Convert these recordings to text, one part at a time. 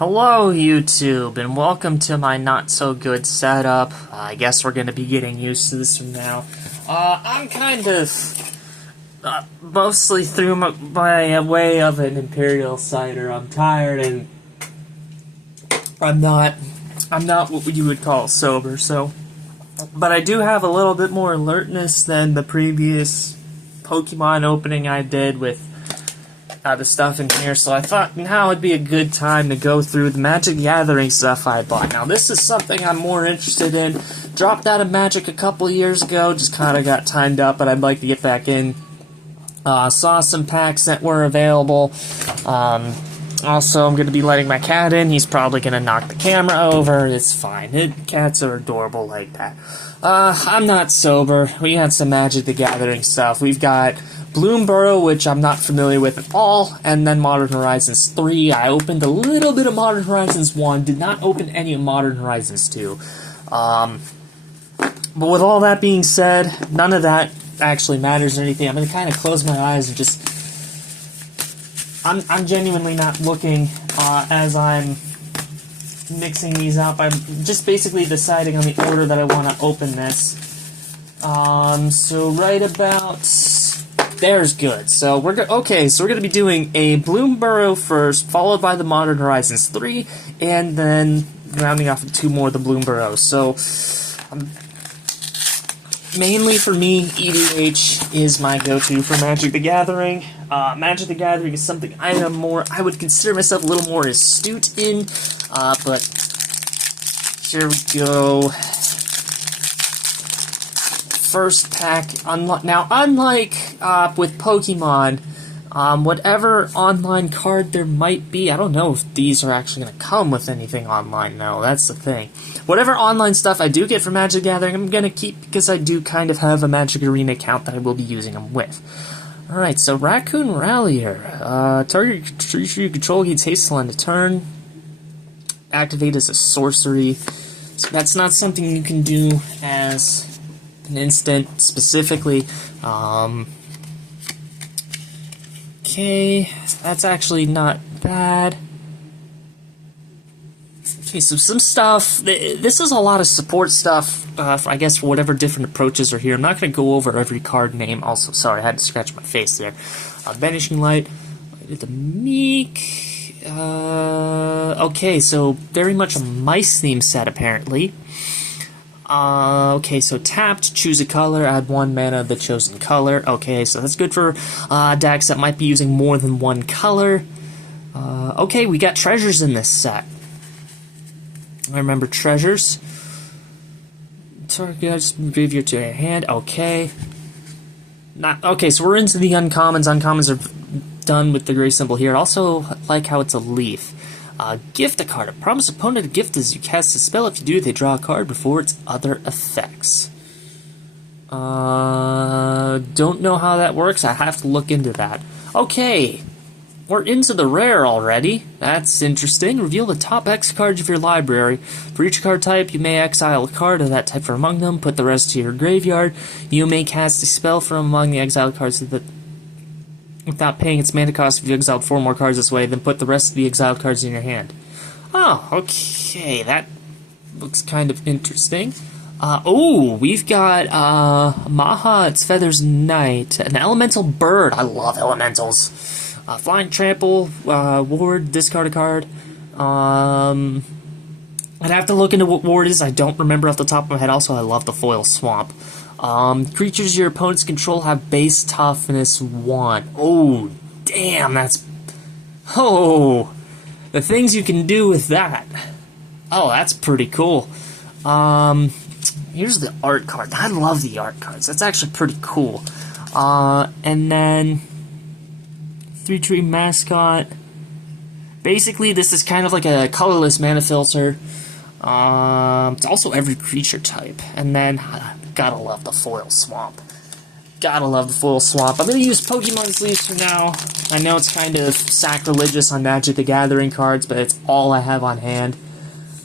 Hello YouTube, and welcome to my not-so-good setup. I guess we're going to be getting used to this from now. I'm kind of mostly through my way of an Imperial cider. I'm tired, and I'm not what you would call sober, so... But I do have a little bit more alertness than the previous Pokemon opening I did with the stuff in here, so I thought now would be a good time to go through the Magic the Gathering stuff I bought. Now, this is something I'm more interested in. Dropped out of Magic a couple years ago, just kind of got timed up, but I'd like to get back in. Saw some packs that were available. Also, I'm going to be letting my cat in. He's probably going to knock the camera over. It's fine. Cats are adorable like that. I'm not sober. We had some Magic the Gathering stuff. We've got Bloomburrow, which I'm not familiar with at all, and then Modern Horizons 3. I opened a little bit of Modern Horizons 1, did not open any of Modern Horizons 2. But with all that being said, none of that actually matters or anything. I'm going to kind of close my eyes and just... I'm genuinely not looking as I'm mixing these up. I'm just basically deciding on the order that I want to open this. So right about... There's good. So we're going to be doing a Bloomburrow first, followed by the Modern Horizons 3, and then rounding off with two more of the Bloomburrows. So mainly for me, EDH is my go-to for Magic the Gathering. Magic the Gathering is something I would consider myself a little more astute in, but here we go. First pack, now unlike with Pokemon, whatever online card there might be, I don't know if these are actually going to come with anything online now, that's the thing. Whatever online stuff I do get from Magic the Gathering, I'm going to keep because I do kind of have a Magic Arena account that I will be using them with. Alright, so Raccoon Rallier. Target creature you control gains haste on a turn. Activate as a sorcery. So that's not something you can do as an instant specifically. Okay, that's actually not bad. Okay, so some stuff. This is a lot of support stuff, I guess, for whatever different approaches are here. I'm not going to go over every card name. Also, sorry, I had to scratch my face there. Vanishing Light, the Meek. Okay, so very much a mice theme set, apparently. Okay, so tapped, choose a color, add 1 mana of the chosen color. Okay, so that's good for decks that might be using more than one color. Okay, we got treasures in this set. I remember treasures. Target, just graveyard to your hand. Okay. Okay, so we're into the uncommons. Uncommons are done with the gray symbol here. Also, I like how it's a leaf. Gift a card. A promise opponent a gift as you cast a spell. If you do, they draw a card before its other effects. Don't know how that works. I have to look into that. Okay. We're into the rare already. That's interesting. Reveal the top X cards of your library. For each card type, you may exile a card of that type from among them. Put the rest to your graveyard. You may cast a spell from among the exiled cards without paying its mana cost. If you exiled 4 more cards this way, then put the rest of the exiled cards in your hand. Oh, okay. That looks kind of interesting. Oh, we've got Maha, its Feathers Knight. An elemental bird. I love elementals. Flying Trample, Ward, discard a card. I'd have to look into what Ward is. I don't remember off the top of my head. Also, I love the Foil Swamp. Creatures your opponents control have base toughness 1. Oh, damn, that's... Oh, the things you can do with that. Oh, that's pretty cool. Here's the art card. I love the art cards. That's actually pretty cool. And then... 3-tree mascot. Basically, this is kind of like a colorless mana filter. It's also every creature type. And then, gotta love the Foil Swamp. Gotta love the Foil Swamp. I'm gonna use Pokemon sleeves for now. I know it's kind of sacrilegious on Magic the Gathering cards, but it's all I have on hand.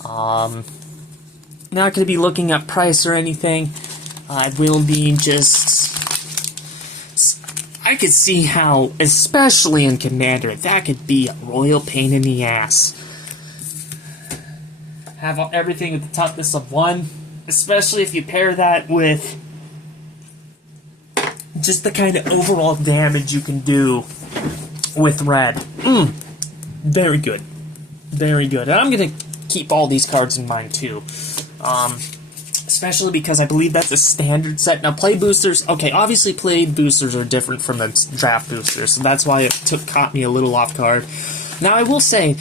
Not gonna be looking at price or anything. I will be just... I could see how, especially in Commander, that could be a royal pain in the ass. have everything at the toughness of 1, especially if you pair that with just the kind of overall damage you can do with red. Very good. Very good. And I'm going to keep all these cards in mind, too. Especially because I believe that's a standard set. Now, play boosters... Okay, obviously play boosters are different from the draft boosters, so that's why it caught me a little off guard. Now, I will say,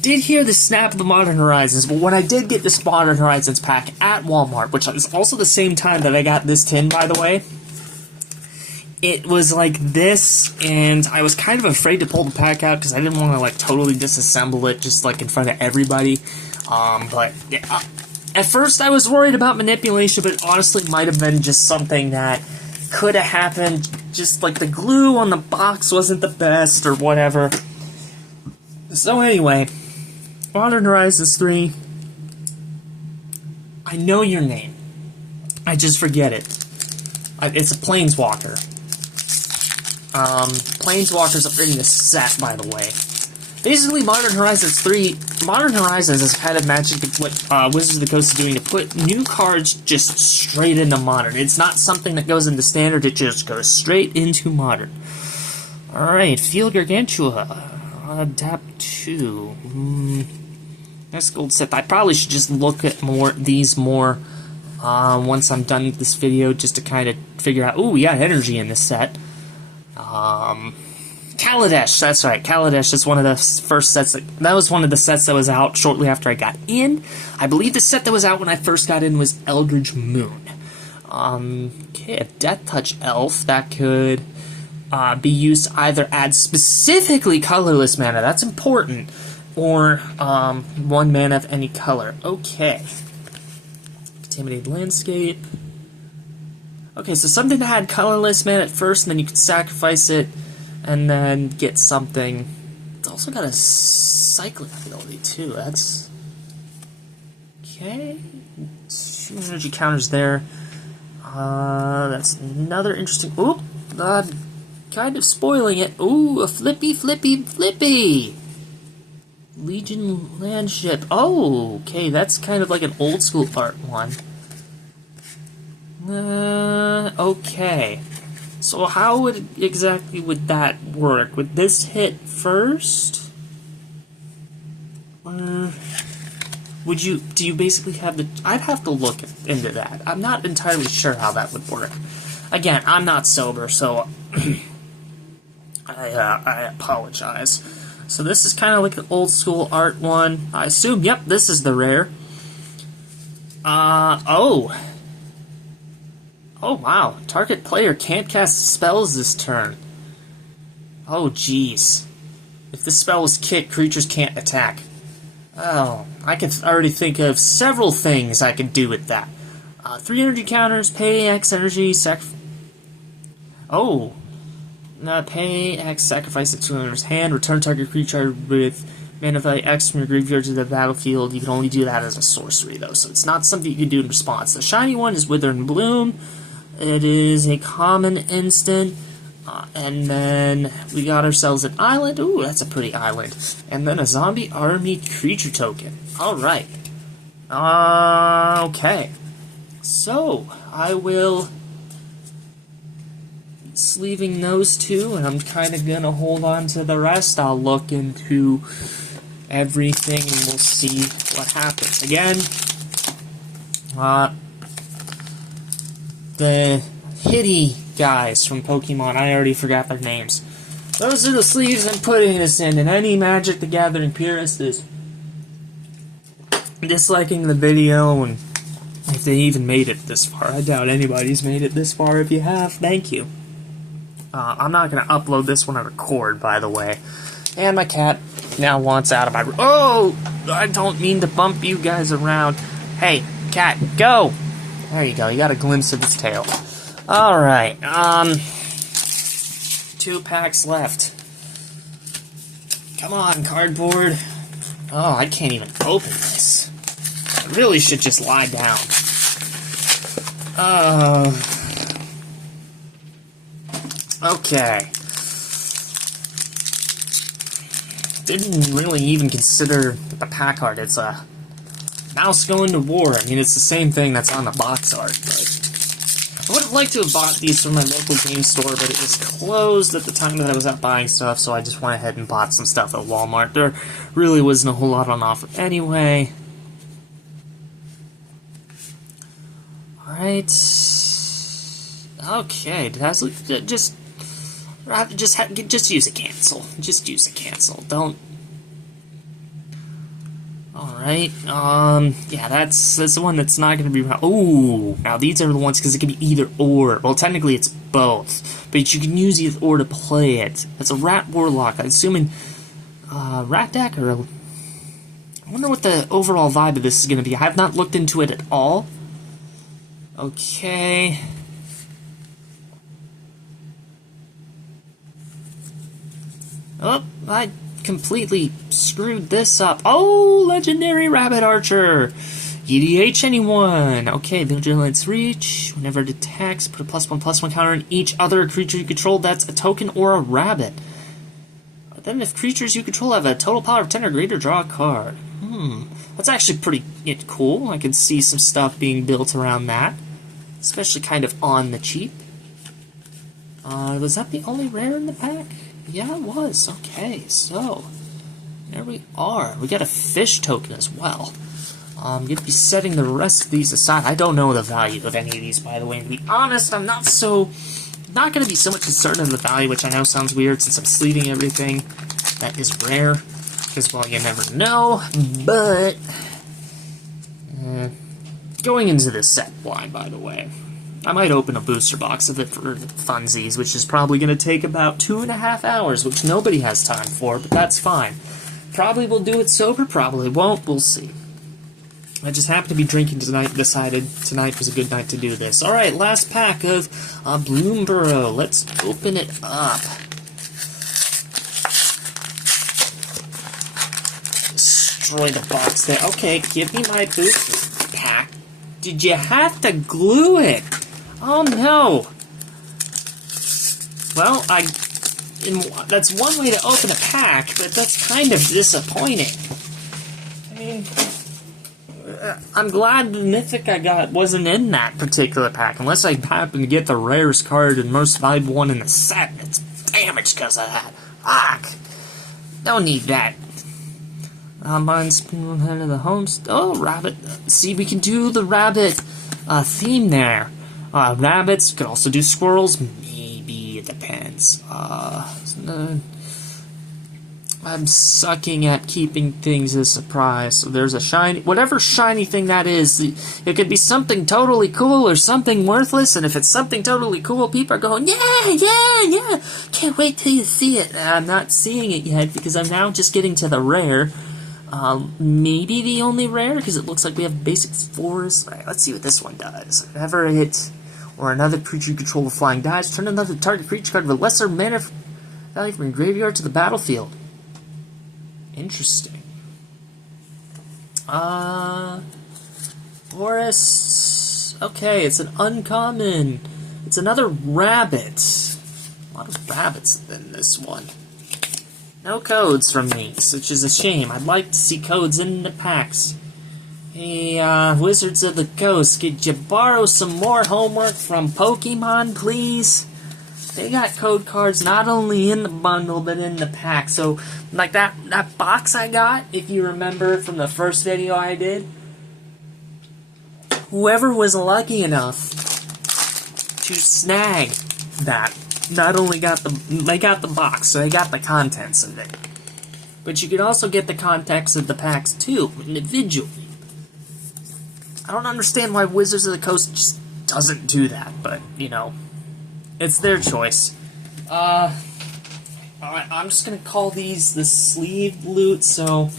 did hear the snap of the Modern Horizons, but when I did get this Modern Horizons pack at Walmart, which is also the same time that I got this tin, by the way, it was like this, and I was kind of afraid to pull the pack out because I didn't want to, like, totally disassemble it just, like, in front of everybody. But at first I was worried about manipulation, but it honestly might have been just something that could have happened. Just, like, the glue on the box wasn't the best or whatever. So anyway, Modern Horizons 3, I know your name. I just forget it. It's a Planeswalker. Planeswalkers are in this set, by the way. Basically, Modern Horizons 3... Modern Horizons is kind of magic what Wizards of the Coast is doing to put new cards just straight into Modern. It's not something that goes into Standard, it just goes straight into Modern. Alright, Field Gargantua. Adapt 2. That's gold set. I probably should just look at these more once I'm done with this video, just to kind of figure out... Ooh, we got energy in this set. Kaladesh, that's right. Kaladesh is one of the first sets that was one of the sets that was out shortly after I got in. I believe the set that was out when I first got in was Eldritch Moon. Okay, a Death Touch Elf that could be used to either add specifically colorless mana, that's important, or 1 mana of any color. Okay. Contaminated Landscape. Okay, so something that had colorless mana at first, and then you could sacrifice it, and then get something. It's also got a cycling ability, too. That's... Okay. 2 energy counters there. That's another interesting... Oop! Kind of spoiling it. Ooh, a flippy, flippy, flippy! Legion Landship. Oh, okay, that's kind of like an old school art one. Okay. So how exactly would that work? Would this hit first? Do you basically have the... I'd have to look into that. I'm not entirely sure how that would work. Again, I'm not sober, so I apologize. So this is kind of like an old school art one. I assume, yep, this is the rare. Oh. Oh, wow. Target player can't cast spells this turn. Oh, jeez. If this spell was kicked, creatures can't attack. Oh, I can already think of several things I could do with that. 3 energy counters, pay X energy, Oh. Pay X, sacrifice it to another's hand, return target creature with mana value X from your graveyard to the battlefield. You can only do that as a sorcery, though, so it's not something you can do in response. The shiny one is Wither and Bloom. It is a common instant. And then we got ourselves an island. Ooh, that's a pretty island. And then a zombie army creature token. Alright. Okay. So, I will... sleeving those two, and I'm kind of going to hold on to the rest. I'll look into everything, and we'll see what happens. Again, the hitty guys from Pokemon, I already forgot their names. Those are the sleeves I'm putting this in, and any Magic the Gathering purist is disliking the video, and if they even made it this far. I doubt anybody's made it this far. If you have, thank you. I'm not going to upload this when I record, by the way. And my cat now wants out of my... Oh! I don't mean to bump you guys around. Hey, cat, go! There you go, you got a glimpse of its tail. Alright, 2 packs left. Come on, cardboard. Oh, I can't even open this. I really should just lie down. Okay. Didn't really even consider the pack art. It's a Mouse going to war. I mean, it's the same thing that's on the box art, but I would have liked to have bought these from my local game store, but it was closed at the time that I was out buying stuff, so I just went ahead and bought some stuff at Walmart. There really wasn't a whole lot on offer anyway. Alright. Okay, just use a cancel. Just use a cancel. Don't. Alright, yeah, that's the one that's not going to be... Ooh, now these are the ones, because it can be either or. Well, technically it's both, but you can use either or to play it. That's a Rat Warlock. I'm assuming, Rat deck, or... I wonder what the overall vibe of this is going to be. I have not looked into it at all. Okay... Oh, I completely screwed this up. Oh, Legendary Rabbit Archer! EDH anyone? Okay, Vigilance Reach. Whenever it attacks, put a +1/+1 counter on each other creature you control that's a token or a rabbit. Then if creatures you control have a total power of 10 or greater, draw a card. That's actually pretty cool. I can see some stuff being built around that. Especially kind of on the cheap. Was that the only rare in the pack? Yeah, it was. Okay, so there we are. We got a fish token as well. I'm going to be setting the rest of these aside. I don't know the value of any of these, by the way. To be honest, I'm not going to be so much concerned in the value, which I know sounds weird since I'm sleeving everything that is rare. Because, well, you never know. But going into this set blind, by the way. I might open a booster box of it for funsies, which is probably going to take about 2.5 hours, which nobody has time for, but that's fine. Probably will do it sober, probably won't, we'll see. I just happened to be drinking tonight, decided tonight was a good night to do this. Alright, last pack of Bloomborough. Let's open it up. Destroy the box there. Okay, give me my booster pack. Did you have to glue it? Oh no! Well, that's one way to open a pack, but that's kind of disappointing. I mean, I'm glad the Mythic I got wasn't in that particular pack, unless I happened to get the rarest card and most valuable one in the set, and it's damaged because of that. Fuck! Don't need that. Mine's head of the homes. Oh, rabbit. See, we can do the rabbit theme there. Rabbits, could also do squirrels. Maybe, it depends. I'm sucking at keeping things a surprise. So there's a shiny, whatever shiny thing that is, it could be something totally cool or something worthless, and if it's something totally cool, people are going, yeah, can't wait till you see it. I'm not seeing it yet, because I'm now just getting to the rare. Maybe the only rare, because it looks like we have basic forest. Right, let's see what this one does. Whenever it or another creature you control with flying dies, turn another target creature card with lesser mana value from your graveyard to the battlefield. Interesting. Forests. Okay, it's an uncommon. It's another rabbit. A lot of rabbits in this one. No codes from me, which is a shame. I'd like to see codes in the packs. Hey, Wizards of the Coast, could you borrow some more homework from Pokemon, please? They got code cards not only in the bundle, but in the pack. So, like that box I got, if you remember from the first video I did, whoever was lucky enough to snag that, not only got they got the box, so they got the contents of it. But you could also get the contents of the packs, too, individually. I don't understand why Wizards of the Coast just doesn't do that, but, you know, it's their choice. I'm just gonna call these the sleeve loot, so,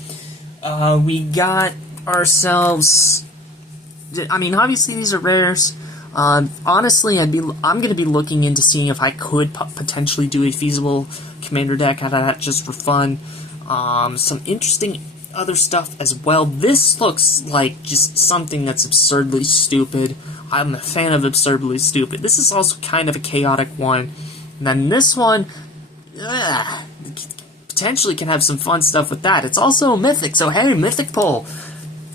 we got ourselves, I mean, obviously these are rares. Honestly, I'm gonna be looking into seeing if I could potentially do a feasible commander deck out of that just for fun. Some interesting other stuff as well. This looks like just something that's absurdly stupid. I'm a fan of absurdly stupid. This is also kind of a chaotic one. And then this one, potentially can have some fun stuff with that. It's also a Mythic, so hey, Mythic pull.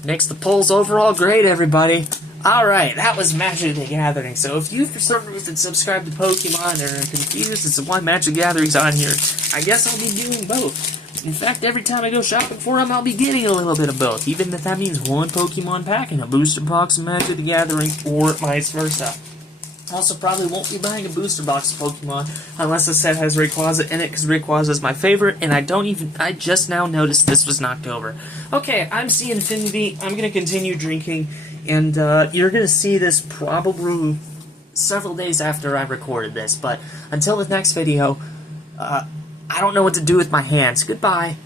Makes the polls overall great, everybody. Alright, that was Magic the Gathering. So if you, for some reason, subscribe to Pokemon or are confused as to why Magic the Gathering's on here, I guess I'll be doing both. In fact, every time I go shopping for them, I'll be getting a little bit of both, even if that means one Pokemon pack and a booster box of Magic the Gathering, or vice versa. Also, probably won't be buying a booster box of Pokemon unless the set has Rayquaza in it, because Rayquaza is my favorite, and I just now noticed this was knocked over. Okay, I'm C Infinity. I'm going to continue drinking, and you're going to see this probably several days after I recorded this, but until the next video, I don't know what to do with my hands. Goodbye.